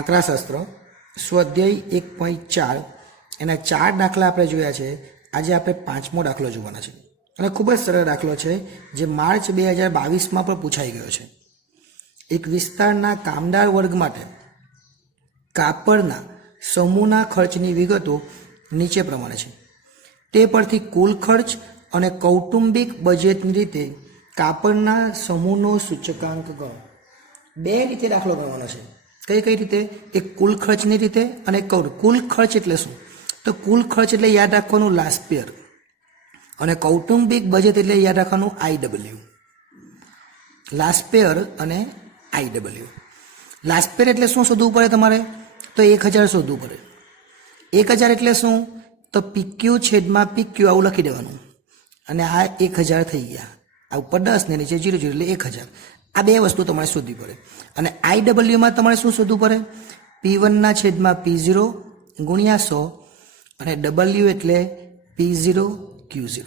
આંકડાશાસ્ત્ર સ્વાધ્યાય 1.4 એના 4 દાખલા આપણે જોયા છે. આજે આપણે 5મો દાખલો જોવાના છે અને ખૂબ જ સરળ દાખલો છે જે માર્ચ 2022માં પણ પૂછાઈ ગયો છે. એક વિસ્તારના કામદાર વર્ગ માટે કાપડના સમૂહના ખર્ચની વિગતો નીચે પ્રમાણે છે. તે પરથી કુલ ખર્ચ અને કૌટુંબિક બજેટની રીતે કાપડના સમૂહનો સૂચકાંક ગણો. બે રીતે દાખલો ગણવાનો છે. કઈ કઈ રીતે? એક કુલ ખર્ચની રીતે અને કુલ ખર્ચ એટલે શું? તો કુલ ખર્ચ એટલે યાદ રાખવાનું લાસ્ટ પેયર અને કૌટુંબિક બજેટ એટલે યાદ રાખવાનું IW. લાસ્ટ પેયર અને IW. લાસ્ટ પેયર એટલે શું શોધવું પડે તમારે? તો 1000 શોધવું પડે. 1000 એટલે શું? તો PQ છેદમાં PQ આવું લખી દેવાનું અને આ 1000 થઈ ગયા. આ ઉપર 10 ને નીચે 00 એટલે 1000. આ બે વસ્તુ તમારે શોધવી પડે. અને IW માં તમારે શું શોધવું પડે? P1 ના છેદમાં P0 ગુણ્યા 100 અને W એટલે P0 Q0.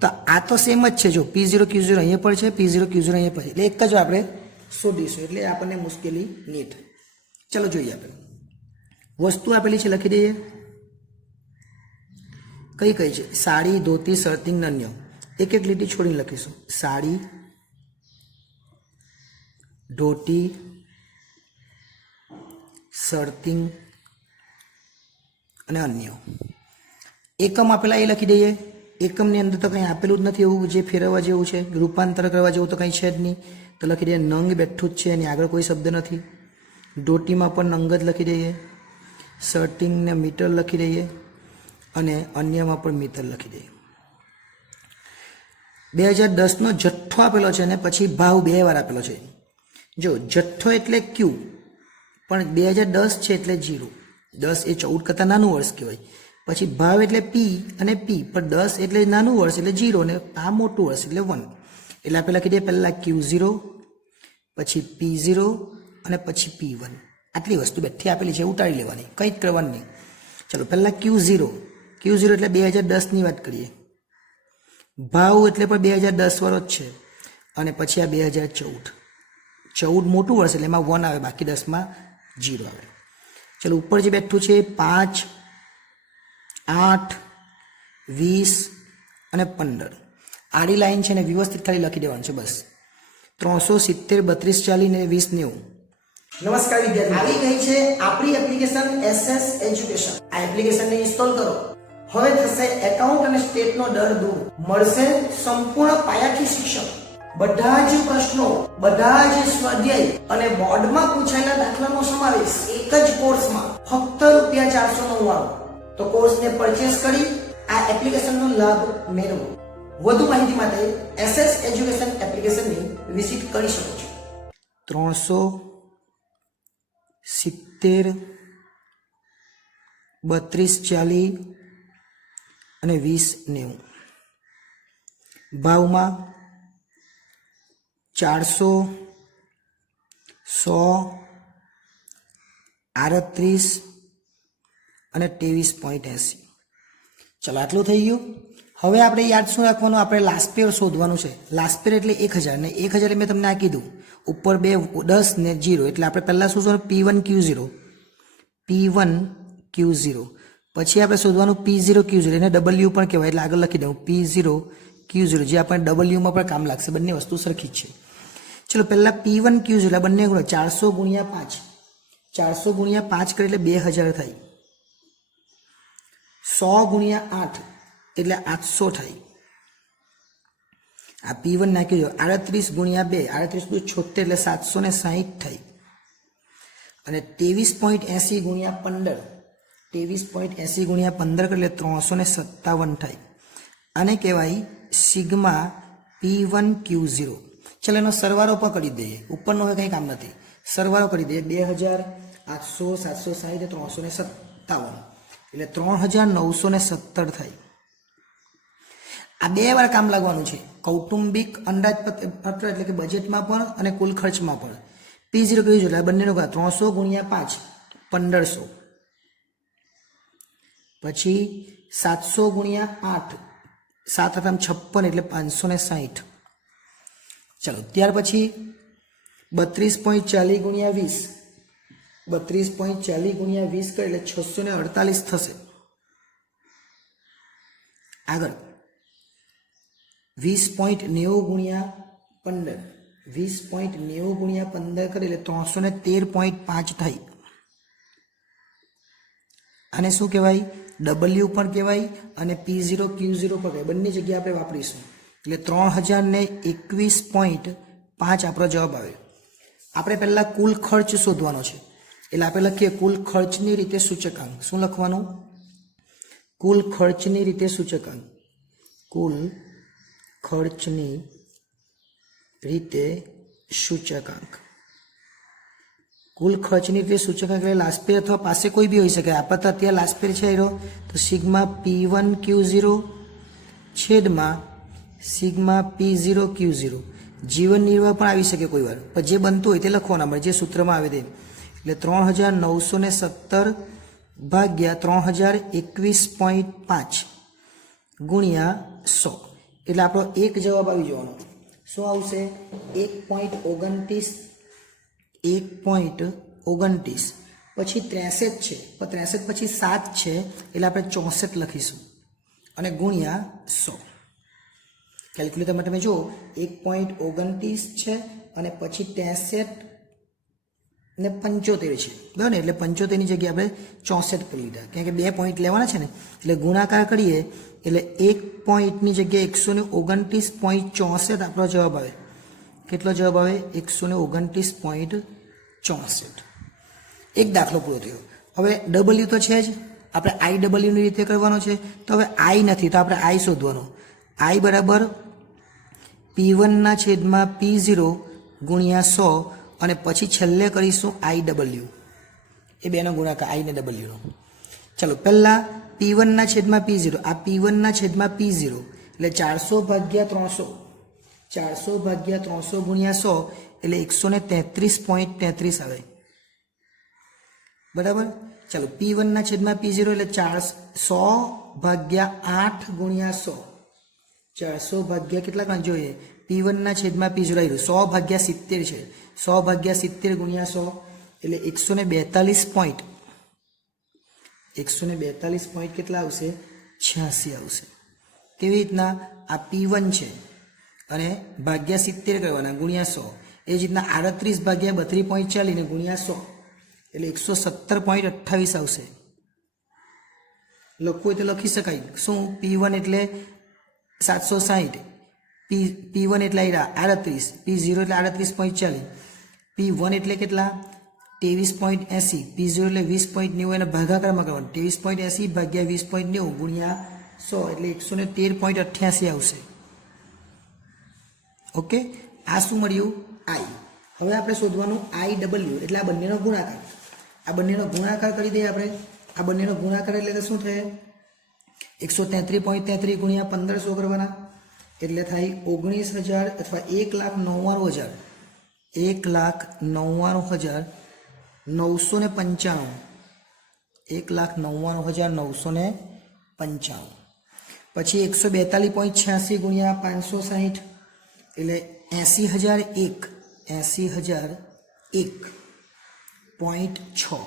તો આ તો સેમ જ છે. જો P0 Q0 અહીંયા પર છે, P0 Q0 અહીંયા પર છે, એટલે એક જ આપણે શોધીશું, એટલે આપણને મુશ્કેલી નહીં થાય. ચલો જોઈએ. આપણે વસ્તુ આપેલી છે, લખી દઈએ. કઈ કઈ છે? સાડી, ધોતી, શર્ટિંગ, અન્ય. એક એક લીટી છોડીને લખીશું. સાડી, ધોતી, શર્ટિંગ અને અન્ય. એકમ આપેલા એ લખી દઈએ. એકમની અંદર તો કંઈ આપેલું જ નથી એવું જે ફેરવવા જેવું છે, રૂપાંતર કરવા જેવું તો કંઈ છે જ નહીં, તો લખી દઈએ નંગ બેઠું જ છે, એની આગળ કોઈ શબ્દ નથી. ધોતીમાં પણ નંગ જ લખી દઈએ. શર્ટિંગને મીટર લખી દઈએ અને અન્યમાં પણ મીટર લખી દઈએ. 2010નો જથ્થો આપેલો છે અને પછી ભાવ 2 વાર આપેલો છે. જો જથ્થો એટલે Q પણ 2010 છે એટલે 0. 10 એ 14 કરતાં નાનું વર્ષ કહેવાય. પછી ભાવ એટલે P અને P પણ 10 એટલે નાનું વર્ષ એટલે 0 અને આ મોટું વર્ષ એટલે 1. એટલે આપણે લખી દઈએ પહેલાં Q0, પછી P0 અને પછી P1. આટલી વસ્તુ બેઠી આપેલી છે, ઉતારી લેવાની, કંઈ જ કરવાનું નહીં. ચલો પહેલાં Q0 એટલે 2010ની વાત કરીએ. ભાવ એટલે પણ 2010 વાળો જ છે અને પછી આ 2014 મોટું વર્ષ એટલે એમાં 1 આવે, બાકી 10માં 0 આવે. ચલો ઉપર જે બેઠું છે 5, 8, 20 અને 15 આડી લાઈન છે ને વ્યવસ્થિત ખાલી લખી દેવાનું છે બસ. 370, 32, 40 ને 20, 90. નમસ્કાર વિદ્યાર્થીઓ, આવી ગઈ છે આપણી એપ્લિકેશન SS એજ્યુકેશન. આ એપ્લિકેશનને ઇન્સ્ટોલ કરો. હવે થશે એકાઉન્ટ અને સ્ટેટનો ડર દૂર. મળશે સંપૂર્ણ પાયાથી શિક્ષણ. બધા જ પ્રશ્નો, બધા જ સ્વાધ્યાય અને બોર્ડમાં પૂછાયેલા દાખલાનો સમાવેશ એક જ કોર્સમાં ફક્ત ₹499. તો કોર્સને પરચેસ કરી આ એપ્લિકેશનનો લાભ મેળવો. વધુ માહિતી માટે SS એજ્યુકેશન એપ્લિકેશનની વિઝિટ કરી શકો છો. 370, 32, 40 અને 20, 90. ભાવમાં 400, 100, 38 અને 23.80. ચલો આટલું થઈ ગયું. હવે આપણે યાદ શું રાખવાનું? આપણે લાસ્ટ પેયર શોધવાનું છે. લાસ્ટ પેયર એટલે 1000 ને 1000 મેં તમને આ કીધું ઉપર 2, 10 ને 0 એટલે આપણે પહેલાં શું શોધવાનું? P1 Q0. પછી આપણે શોધવાનું P0 Q0, એને W પણ કહેવાય એટલે આગળ લખી દઉં P0 Q0, જે આપણે Wમાં પણ કામ લાગશે. બંને વસ્તુ સરખી જ છે. ચલો પહેલાં P1 Q0 બંને ગુણો 400 ગુણ્યા 5. 400 ગુણ્યા 5 કરે એટલે 2000 થાય. 100 ગુણ્યા 8 એટલે 800 થાય. આ P1 નાખી દો. 38 ગુણ્યા 2, 38 × 76 એટલે 760 થાય. અને 23.80 ગુણ્યા 15, 23.80 ગુણ્યા 15 એટલે 357 થાય. આને કહેવાય સિગ્મા P1 Q0. ચાલો એનો સરવાળો પણ કરી દઈએ. ઉપરનો હવે કંઈ કામ નથી, સરવાળો કરી દઈએ. 2000, 800, 760, 357 એટલે 3970 થાય. આ 2 વાર કામ લાગવાનું છે. કૌટુંબિક અંદાજપત્ર એટલે કે બજેટમાં પણ અને કુલ ખર્ચમાં પણ. P0 Q0 એટલે બંનેનો 300 ગુણ્યા 5 1500. પછી 700 ગુણ્યા 8, 7 × 56 એટલે 560. ચલો ત્યાર પછી 32.40 ગુણ્યા 20 32.40 ગુણ્યા 20 કરે એટલે 648 થશે. આગળ 20.90 ગુણ્યા 15, 20.90 ગુણ્યા 15 કરે એટલે 313.5 થઈ. આને શું કહેવાય? ડબલ્યુ પણ કહેવાય અને P0 Q0 પણ કહેવાય. બંને જગ્યાએ આપણે વાપરીશું. એટલે 3021.5 આપણો જવાબ આવે. આપણે પહેલા કુલ ખર્ચ શોધવાનો છે. એટલે આપણે લખીએ કુલ ખર્ચની રીતે સૂચકાંક. શું લખવાનું? કુલ ખર્ચની રીતે સૂચકાંક. કુલ ખર્ચની રીતે સૂચકાંક. કુલ ખર્ચની રીતે સૂચકાંક એટલે લાસ્ટપેર અથવા પાસે કોઈ બી હોઈ શકે. આપણે તો અત્યારે લાસ્ટપેર છે એનો, તો સિગ્મા P1 Q0 છેદમાં સિગ્મા P0 Q0. જીવન નિર્વાહ પણ આવી શકે કોઈ વાર, પણ જે બનતું હોય તે લખવાના મળે, જે સૂત્રમાં આવે તે. એટલે 3917 ભાગ્યા 3021.5 ગુણ્યા 100 એટલે આપણો એક જવાબ આવી જવાનો. શું આવશે? 1.29. 1.29 પછી 63 છે, પણ 63 પછી 7 છે એટલે આપણે 64 લખીશું અને ગુણ્યા 100. કેલ્ક્યુલેટરમાં તમે જુઓ 1.29 છે અને પછી 63 ને 75 છે, બરાબર ને? એટલે 75 ની જગ્યાએ આપણે 64 કરી લીધા, કારણ કે 2 પોઈન્ટ લેવાના છે ને, એટલે ગુણાકાર કરીએ એટલે 1 પોઈન્ટની જગ્યાએ 129.64 આપણો જવાબ આવે. કેટલો જવાબ આવે? 129.64. એક દાખલો પૂરો થયો. હવે ડબલ્યુ તો છે જ, આપણે આઈ ડબલ્યુની રીતે કરવાનો છે. તો હવે આઈ નથી તો આપણે આઈ શોધવાનો. આઈ બરાબર P1 છેદમાં P0 ગુણ્યા 100 અને પછી છેલ્લે કરીશું આઈ ડબલ્યુ. એ બેનો ગુણાકાર આઈ ને ડબલ્યુનો. ચલો પહેલા P1 છેદમાં P0. આ P1 છેદમાં P0 એટલે 400 ભાગ્યા 300. 400 ભાગ્યા 300 ગુણ્યા 100 એટલે 133.33 આવે. બરાબર? ચાલો P1 છેદમાં P0 એટલે 100 ભાગ્યા 8 ગુણ્યા 100. 400 ભાગ્યા કેટલા કાં જોઈએ? P1 છેદમાં P0 આવ્યું 100 ભાગ્યા 70 છે. 100 ભાગ્યા 70 ગુણ્યા 100 એટલે 142 પોઈન્ટ. 142 પોઈન્ટ કેટલા આવશે? 86 આવશે. કેવી રીતના? આ P1 છે અને ભાગ્યા 70 કરવાના ગુણ્યા 100. એ જ રીતના 38 ભાગ્યા 32.40 ને ગુણ્યા 100 એટલે 117.28 આવશે. લખવું હોય તો લખી શકાય. શું? P1 એટલે 760, P1 એટલે 38, P0 એટલે 38.40, P1 એટલે કેટલા? 23.80, P0 એટલે 20.90 અને ભાગાકારમાં કરવાનું. 23.80 ભાગ્યા 20.90 ગુણ્યા 100 એટલે 113.88 આવશે. ઓકે, આ શું મળ્યું? આઈ. હવે આપણે શોધવાનું આઈ ડબલ્યુ એટલે આ બંનેનો ગુણાકાર. આ બંનેનો ગુણાકાર કરી દઈએ આપણે. આ બંનેનો ગુણાકાર એટલે શું થાય? 133.33 ગુણ્યા 1500 કરવાના એટલે થાય 19,000 અથવા 1,99,000. 1,99,995. 1,99,995. પછી 142.86 ગુણ્યા 560 એટલે 80,001. 80,001.6.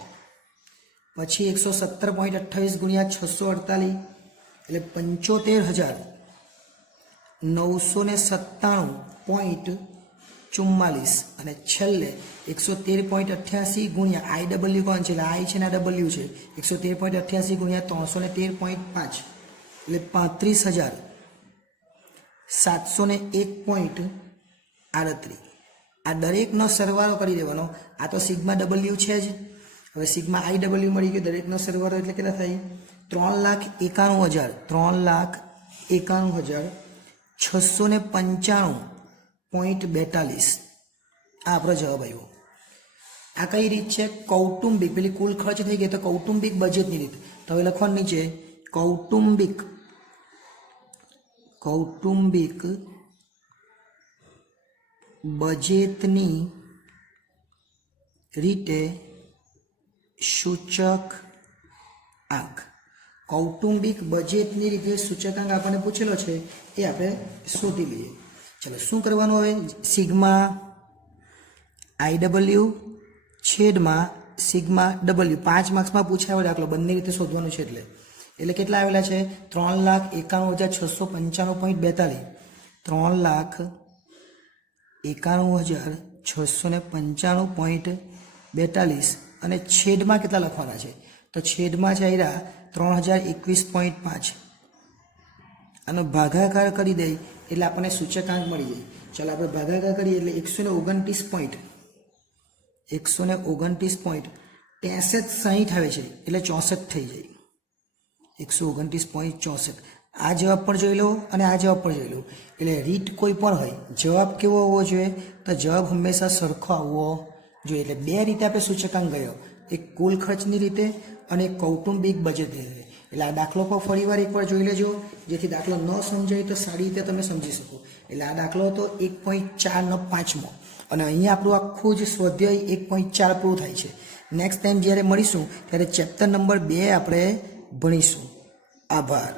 પછી 117.28 ગુણ્યા 648 એટલે 75,997.44 અને છેલ્લે 113.88 ગુણ્યા આઈ ડબલ્યુ કોણ છે? એટલે આઈ છે ને ડબલ્યુ છે. 113.88 ગુણ્યા 313.5 એટલે 35,701.38. આ દરેકનો સરવાળો કરી દેવાનો. આ તો સિગ્મા ડબલ્યુ છે જ. હવે સિગ્મા આઈ ડબલ્યુ મળી ગયું. દરેકનો સરવાળો એટલે કેટલા થાય? 3,91,695.42. આ આપણો જવાબ આવ્યો. આ કઈ રીત છે? કૌટુંબિક. પેલી કુલ ખર્ચ થઈ ગઈ તો કૌટુંબિક બજેટની રીત. તો હવે લખવાનું નીચે કૌટુંબિક બજેટની રીતે સૂચક આંક. કૌટુંબિક બજેટની રીતે સૂચકાંક આપણને પૂછેલો છે એ આપણે શોધી લઈએ. ચલો શું કરવાનું? હવે સિગ્મા આઈ ડબલ્યુ છેદમાં સિગ્મા ડબલ્યુ 5 માર્ક્સમાં પૂછાયો દાખલો બંને રીતે શોધવાનું છે એટલે કેટલા આવેલા છે 3,91,695.42 3,91,695.42 અને છેદમાં કેટલા લખવાના છે તો છેદમાં છે આવ્યા 3,021.5 આનો ભાગાકાર કરી દઈએ એટલે આપણને સૂચકાંક મળી જાય. ચાલો આપણે ભાગાકાર કરીએ એટલે 129.63 આવે છે એટલે 64 થઈ જાય. 129.64 આ જવાબ પણ જોઈ લો અને આ જવાબ પણ જોઈ લો. એટલે રીત કોઈ પણ હોય જવાબ કેવો હોવો જોઈએ તો જવાબ હંમેશા સરખો આવવો જોઈએ. એટલે બે રીતે આપણે સૂચકાંક ગયો, એક કુલ ખર્ચની રીતે અને એક કૌટુંબિક બજેટની રીતે. એટલે આ દાખલો પર ફરીવાર એકવાર જોઈ લેજો જેથી દાખલો ન સમજાય તો સારી રીતે તમે સમજી શકો. એટલે આ દાખલો હતો 1.4/5 અને અહીંયા આપણું આખું જ સ્વાધ્યાય 1.4 પૂરું થાય છે. નેક્સ્ટ ટાઈમ જ્યારે મળીશું ત્યારે ચેપ્ટર નંબર 2 આપણે ભણીશું. આભાર.